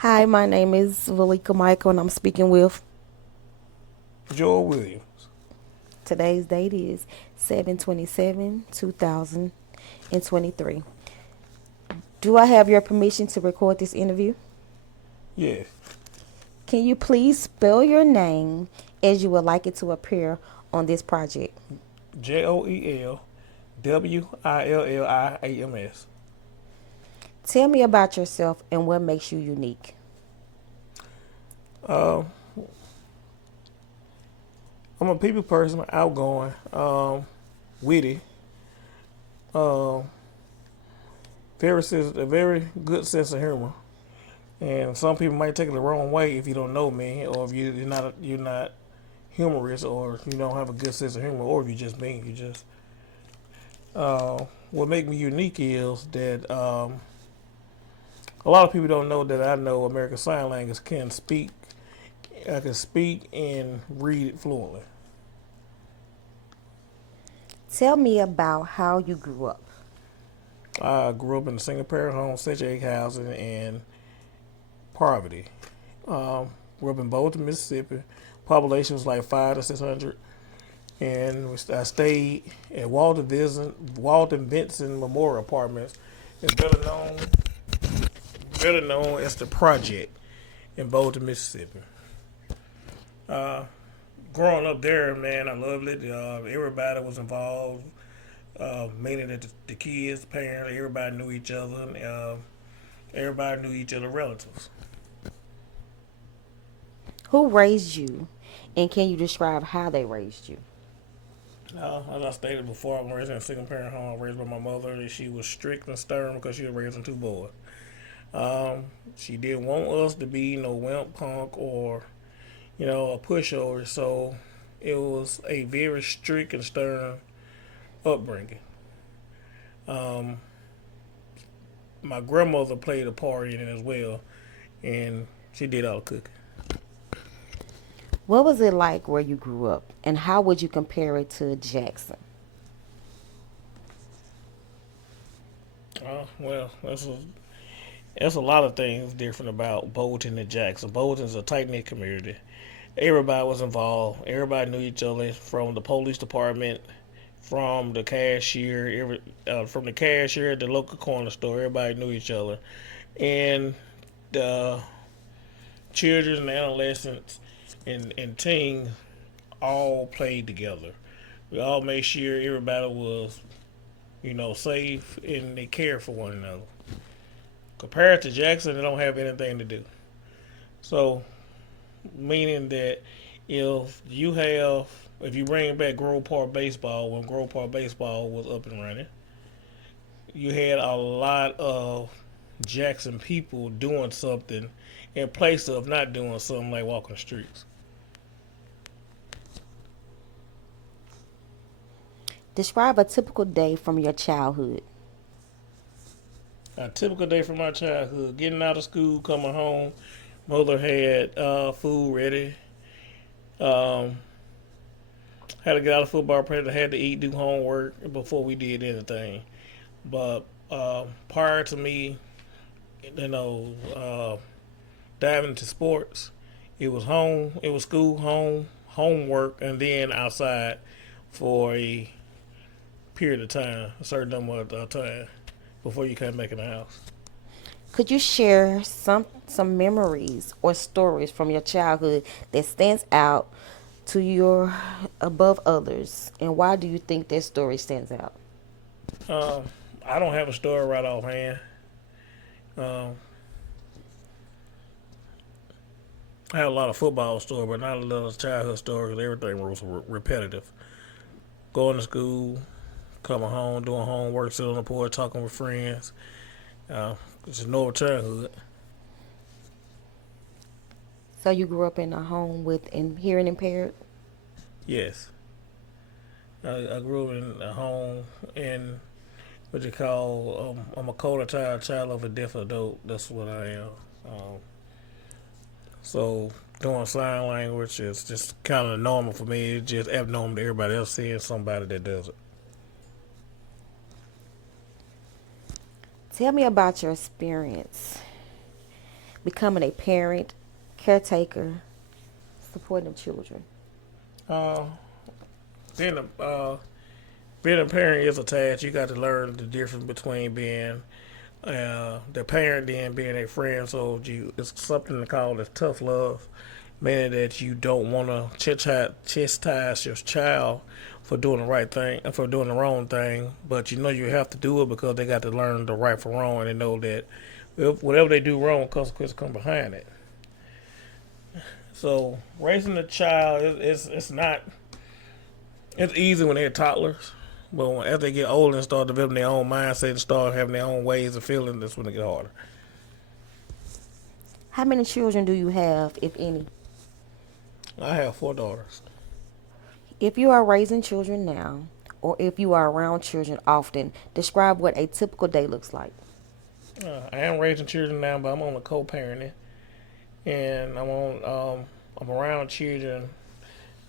Hi, my name is Velika Michael, and I'm speaking with. Joel Williams. Today's date is 7/27/2023. Do I have your permission to record this interview? Yes. Can you please spell your name as you would like it to appear on this project? JoelWilliams. Tell me about yourself and what makes you unique. Uh, I'm a people person, outgoing, witty, uh, a very good sense of humor. And some people might take it the wrong way if you don't know me, or if you're not humorous, or if you don't have a good sense of humor, or if you just mean you just. What makes me unique is that a lot of people don't know that I know American Sign Language can speak. I can speak and read it fluently. Tell me about how you grew up. I grew up in a single parent home, such egg housing, and poverty. Grew up in Bolton, Mississippi. Population was like 500 to 600, and I stayed at Walton Benson Memorial Apartments. It's better known as the Project in Bolton, Mississippi. Uh, Growing up there, man, I loved it. Everybody was involved. Meaning that the kids, the parents, everybody knew each other. And, everybody knew each other relatives. Who raised you, and can you describe how they raised you? As I stated before, I'm raised in a single parent home. Raised by my mother, and she was strict and stern because she was raising two boys. She didn't want us to be no wimp, punk, or a pushover. So it was a very strict and stern upbringing. Um, my grandmother played a part in it as well, and she did all the cooking. What was it like where you grew up, and how would you compare it to Jackson? Well, that's a lot of things different about Bolton and Jackson. Bolton's a tight knit community. Everybody was involved. Everybody knew each other from the police department, from the cashier, from the cashier at the local corner store. Everybody knew each other, and the children and adolescents and teens all played together. We all made sure everybody was, safe and they cared for one another. Compared to Jackson, they don't have anything to do. So, meaning that if you bring back Grove Park baseball, when Grove Park baseball was up and running, you had a lot of Jackson people doing something in place of not doing something like walking the streets. Describe a typical day from your childhood. A typical day from my childhood: getting out of school, coming home. Mother had food ready. Um, had to get out of football practice. Had to eat, do homework before we did anything. But prior to me, you know, uh, diving into sports, it was home. It was school, home, homework, and then outside for a period of time, a certain number of time before you came back in the house. Could you share some memories or stories from your childhood that stands out to your above others, and why do you think that story stands out? Um, I don't have a story right offhand. Um, I had a lot of football stories, but not a lot of childhood stories. Everything was repetitive. Going to school, coming home, doing homework, sitting on the porch, talking with friends. It's just normal childhood. So you grew up in a home with hearing impaired. Yes, I grew up in a home in what you call I'm a CODA child of a deaf adult. That's what I am. Um, so doing sign language is just kind of normal for me. It's just abnormal to everybody else seeing somebody that does it. Tell me about your experience becoming a parent, caretaker, supporting children? Uh, being a being a parent is a task. You got to learn the difference between being the parent and being a friend. So it's something called as tough love, meaning that you don't want to chastise your child for doing the right thing and for doing the wrong thing, but you know you have to do it because they got to learn the right from wrong, and they know that if whatever they do wrong, consequences come behind it. So raising a child it's not it's easy when they're toddlers, but as they get older and start developing their own mindset and start having their own ways of feeling, that's when it get harder. How many children do you have, if any? I have 4 daughters. If you are raising children now, or if you are around children often, describe what a typical day looks like. I am raising children now, but I'm on a co-parenting, and I'm around children.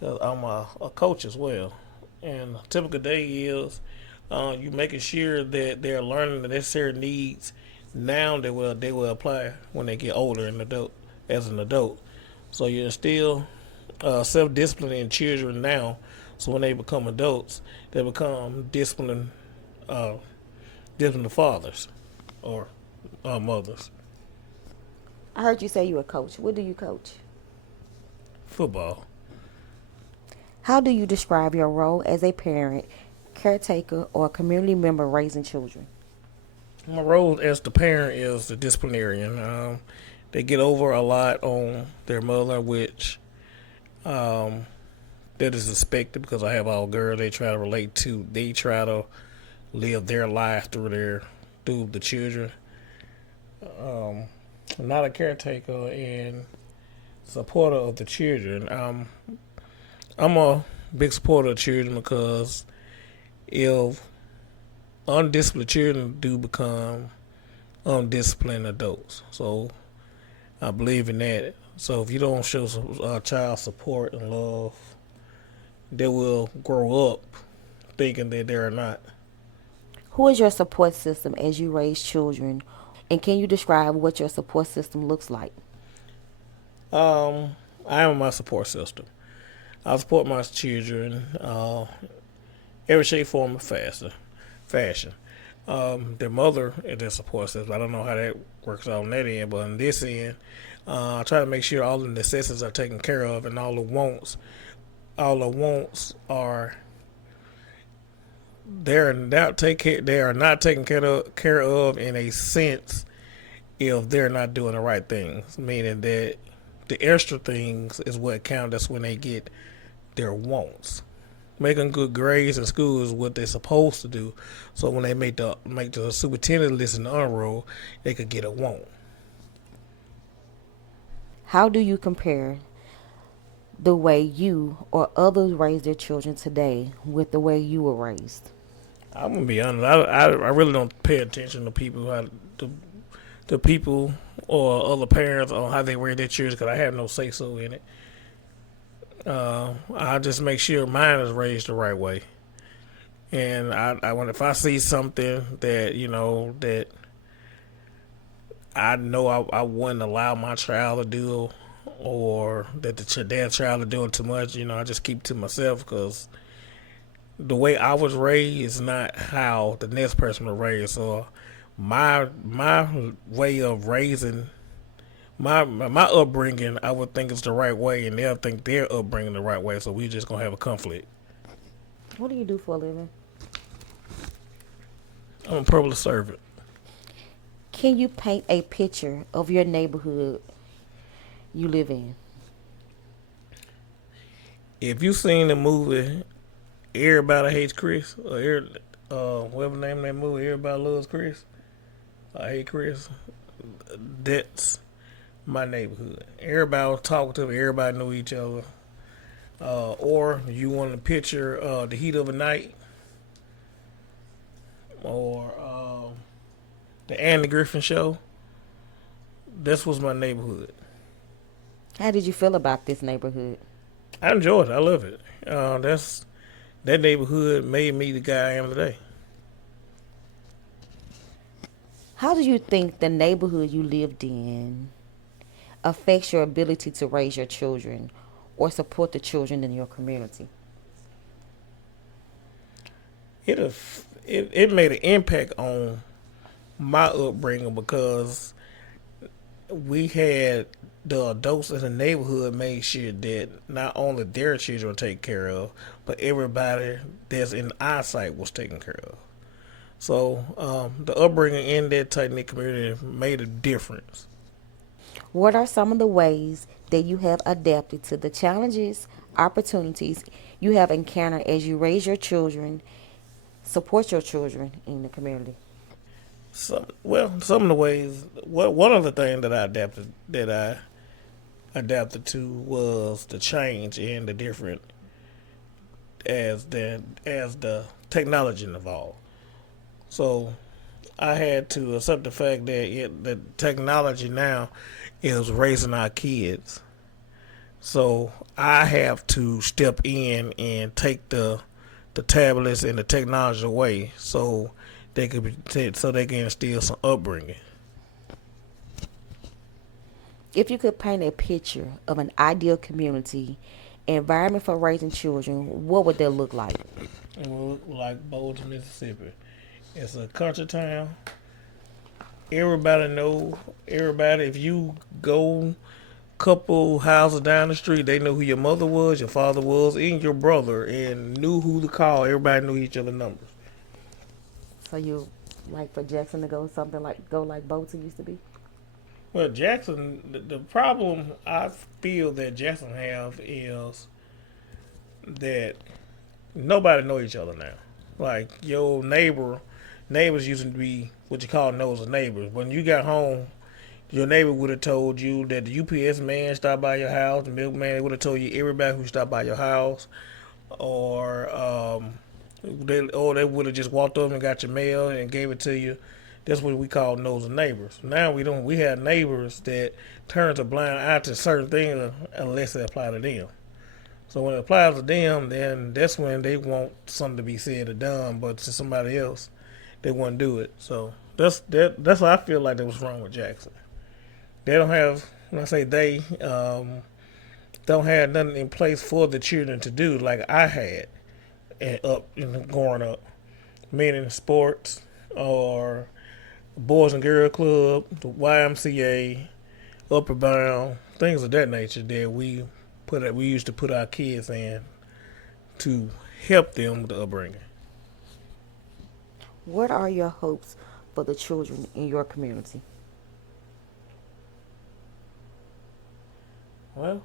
I'm a coach as well, and a typical day is you making sure that they're learning the necessary needs now that they will apply when they get older and adult as an adult. So you instill self discipline in children now, so when they become adults, they become uh, disciplined fathers or mothers. I heard you say you're a coach. What do you coach? Football. How do you describe your role as a parent, caretaker, or community member raising children? My role as the parent is the disciplinarian. They get over a lot on their mother, which um, that is expected because I have all girls. They try to relate to. They try to live their life through the children. Um, I'm not a caretaker and supporter of the children. I'm a big supporter of children because if undisciplined children do become undisciplined adults, so I believe in that. So if you don't show child support and love, they will grow up thinking that they're not. Who is your support system as you raise children? And can you describe what your support system looks like? I am my support system. I support my children every shape, form, or fashion. Their mother is their support system. I don't know how that works out on that end, but on this end, I try to make sure all the necessities are taken care of and all the wants are they are not taken care of in a sense if they're not doing the right things. Meaning that the extra things is what count. That's when they get their wants. Making good grades in school is what they're supposed to do. So when they make the superintendent list in the honor roll, they could get a want. How do you compare the way you or others raise their children today with the way you were raised? I'm gonna be honest. I really don't pay attention to to people or other parents on how they raise their children because I have no say so in it. I just make sure mine is raised the right way. And if I see something that that I know I wouldn't allow my child to do, or that their child is doing too much, I just keep it to myself because the way I was raised is not how the next person was raised. So my way of raising my upbringing, I would think is the right way, and they'll think their upbringing the right way. So we just gonna have a conflict. What do you do for a living? I'm a public servant. Can you paint a picture of your neighborhood you live in? If you seen the movie Everybody Hates Chris, or whatever the name of that movie, Everybody Loves Chris, I Hate Chris, that's my neighborhood. Everybody was talking to me, everybody knew each other. Or you want a picture the heat of a night, or the Andy Griffin Show. This was my neighborhood. How did you feel about this neighborhood? I enjoyed it. I love it. That neighborhood made me the guy I am today. How do you think the neighborhood you lived in affects your ability to raise your children or support the children in your community? It made an impact on my upbringing because we had the adults in the neighborhood made sure that not only their children were taken care of, but everybody that's in eyesight was taken care of. So the upbringing in that tight knit community made a difference. What are some of the ways that you have adapted to the challenges, opportunities you have encountered as you raise your children, support your children in the community? Some of the ways. One of the things that I adapted to was the change and the different as the technology evolved. So I had to accept the fact that the technology now is raising our kids. So I have to step in and take the tablets and the technology away so they can instill some upbringing. If you could paint a picture of an ideal community environment for raising children, what would that look like? It will look like Bolton, Mississippi. It's a country town. Everybody know everybody. If you go couple houses down the street, they know who your mother was, your father was, and your brother, and knew who to call. Everybody knew each other's numbers. So you like for Jackson to go something like go like Bolton used to be? Well, Jackson, the problem I feel that Jackson have is that nobody know each other now. Like your neighbors used to be what you call nosy neighbors. When you got home, your neighbor would have told you that the UPS man stopped by your house. The milkman would have told you everybody who stopped by your house, or they would have just walked up and got your mail and gave it to you. That's what we call nosy neighbors. Now we don't. We have neighbors that turns a blind eye to certain things unless they apply to them. So when it applies to them, then that's when they want something to be said or done. But to somebody else, they won't do it. So that's what I feel like that was wrong with Jackson. They don't have. When I say they, don't have nothing in place for the children to do like I had growing up, meaning sports or Boys and Girl Club, the YMCA, Upper Bound, things of that nature that we used to put our kids in to help them with the upbringing. What are your hopes for the children in your community? Well,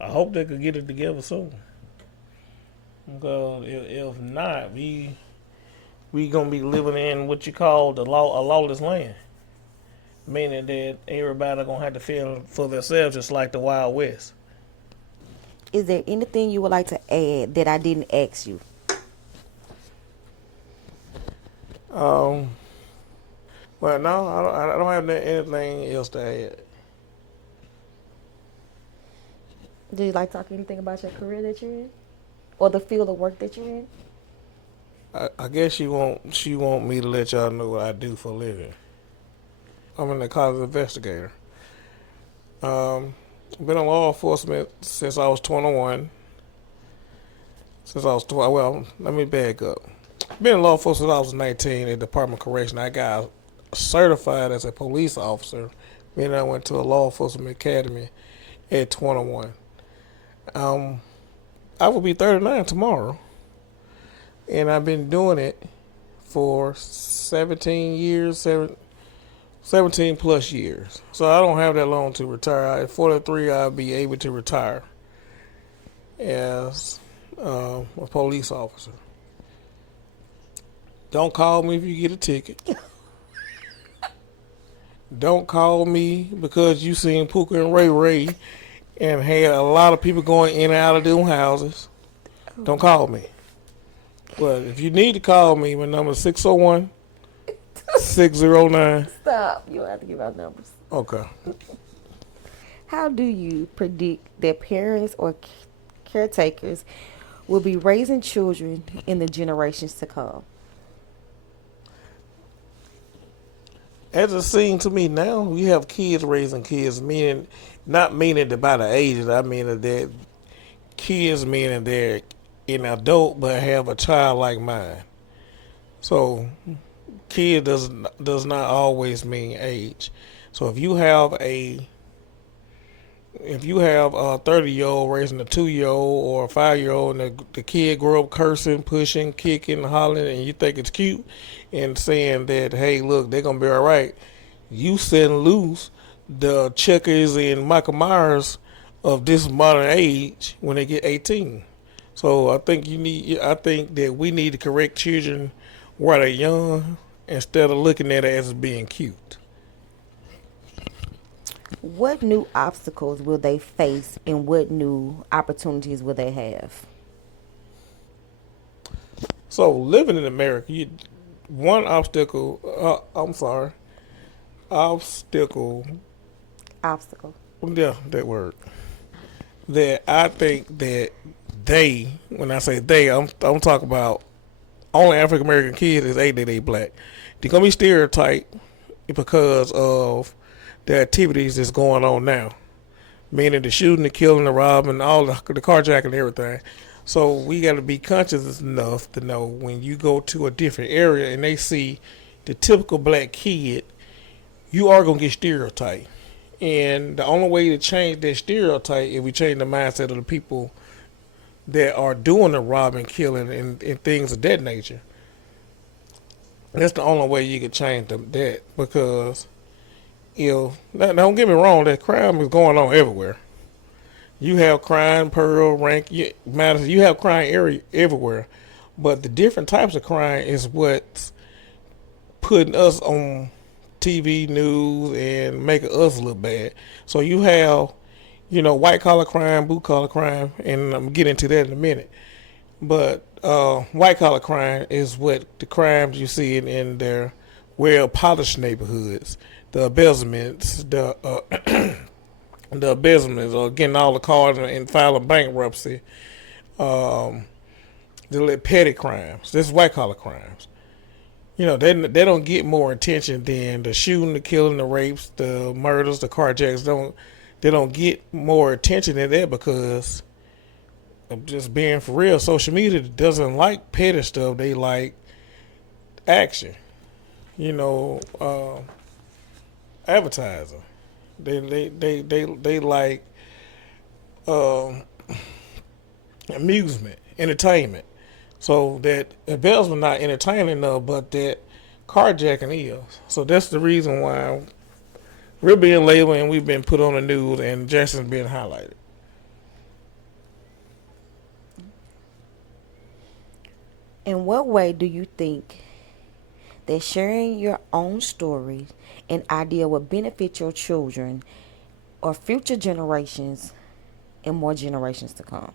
I hope they could get it together soon. Because if not, we gonna be living in what you call a lawless land, meaning that everybody gonna have to feel for themselves, just like the Wild West. Is there anything you would like to add that I didn't ask you? Um, well, no, I don't have anything else to add. Do you like to talk anything about your career that you're in? Or the field of work that you're in? I guess she want me to let y'all know what I do for a living. I'm an college investigator. Um, been in law enforcement since I was 21. Since I was 12. Well, let me back up. Been in law enforcement since I was 19 at Department of Correction. I got certified as a police officer. Then I went to a law enforcement academy at 21. Um, I will be 39 tomorrow, and I've been doing it for 17 years, 17 plus years. So I don't have that long to retire. At 43, I'll be able to retire as a police officer. Don't call me if you get a ticket. Don't call me because you seen Puka and Ray Ray and had a lot of people going in and out of them houses. Don't call me. But if you need to call me, my number is 601 609. Stop. You don't have to give out numbers. Okay. How do you predict that parents or caretakers will be raising children in the generations to come? As it seems to me now, we have kids raising kids, meaning not meaning that by the ages. I mean that kids meaning they're an adult but have a child like mine. So kid does not always mean age. So if you have a 30-year old raising a 2-year old or a 5-year old, and the kid grow up cursing, pushing, kicking, hollering, and you think it's cute, and saying that, hey, look, they're gonna be all right, you setting loose the checkers and Michael Myers of this modern age when they get 18. So I think that we need to correct children while they're young instead of looking at it as being cute. What new obstacles will they face and what new opportunities will they have? So living in America, one obstacle. I'm sorry, obstacle. Obstacle. Yeah, that word. That I think that when I say they, I'm talking about only African American kids is that they black. They're gonna be stereotyped because of the activities that's going on now, meaning the shooting, the killing, the robbing, all the carjacking, and everything. So we got to be conscious enough to know when you go to a different area and they see the typical black kid, you are gonna get stereotyped. And the only way to change that stereotype is we change the mindset of the people that are doing the robbing, killing, and things of that nature. That's the only way you can change that because now don't get me wrong, that crime is going on everywhere. You have crime, Pearl, rank, matters. You have crime everywhere, but the different types of crime is what's putting us on TV news and making us look bad. So you have, white collar crime, blue collar crime, and I'm getting into that in a minute. But white collar crime is what the crimes you see in their well polished neighborhoods, the embezzlements, the embezzlements, or getting all the cars and filing bankruptcy, the petty crimes. This is white collar crimes. They don't get more attention than the shooting, the killing, the rapes, the murders, the carjacks. They don't get more attention than that because I'm just being for real. Social media doesn't like petty stuff. They like action. Advertising. They like um, amusement, entertainment. So that embezzlement not entertaining enough, but that carjacking is. So that's the reason why we're being labeled and we've been put on the news and Jackson's being highlighted. In what way do you think that sharing your own story and idea will benefit your children or future generations and more generations to come?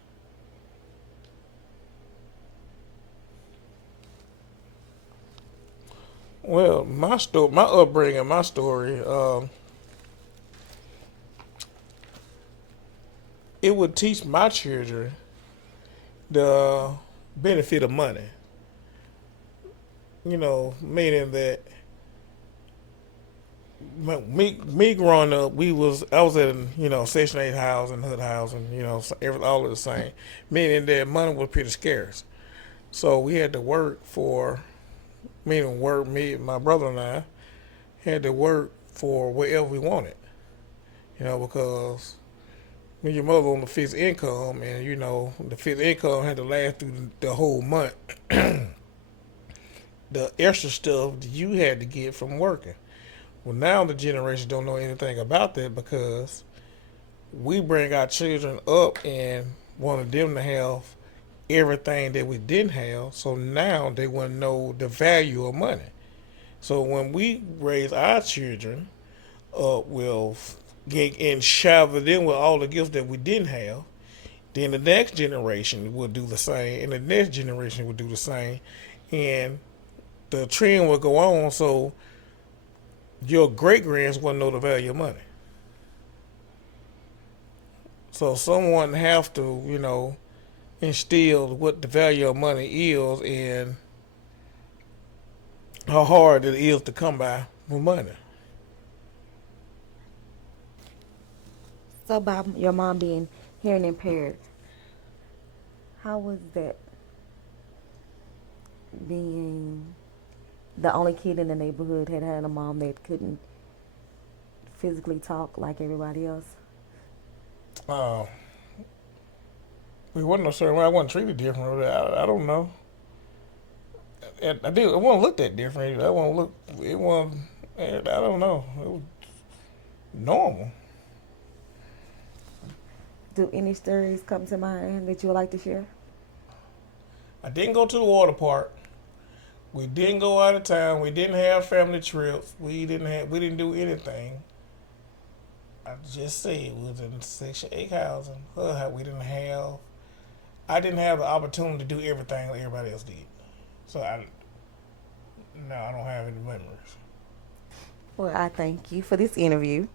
Well, my upbringing, my story, it would teach my children the benefit of money. Meaning that me growing up, I was at Section 8 housing, hood housing, all of the same. Meaning that money was pretty scarce, so we had to work for, meaning work. Me, my brother and I had to work for whatever we wanted, because when your mother on the fixed income, and the fixed income had to last through the whole month. The extra stuff you had to get from working. Well, now the generation don't know anything about that because we bring our children up and wanted them to have everything that we didn't have. So now they want to know the value of money. So when we raise our children up, we'll get and shower them with all the gifts that we didn't have. Then the next generation will do the same, and the next generation will do the same, and the trend will go on. So your great grands won't know the value of money. So someone have to, instill what the value of money is and how hard it is to come by with money. So, by your mom being hearing impaired, how was that being the only kid in the neighborhood had a mom that couldn't physically talk like everybody else? Uh, we wasn't a certain way. I wasn't treated differently. I don't know. I did. It wasn't looked at different. I wasn't look. It wasn't. I don't know. It was normal. Do any stories come to mind that you would like to share? I didn't go to the water park. We didn't go out of town. We didn't have family trips. We didn't do anything. I just said we was in Section 8 housing. We didn't have. I didn't have the opportunity to do everything like everybody else did. So no, I don't have any memories. Well, I thank you for this interview.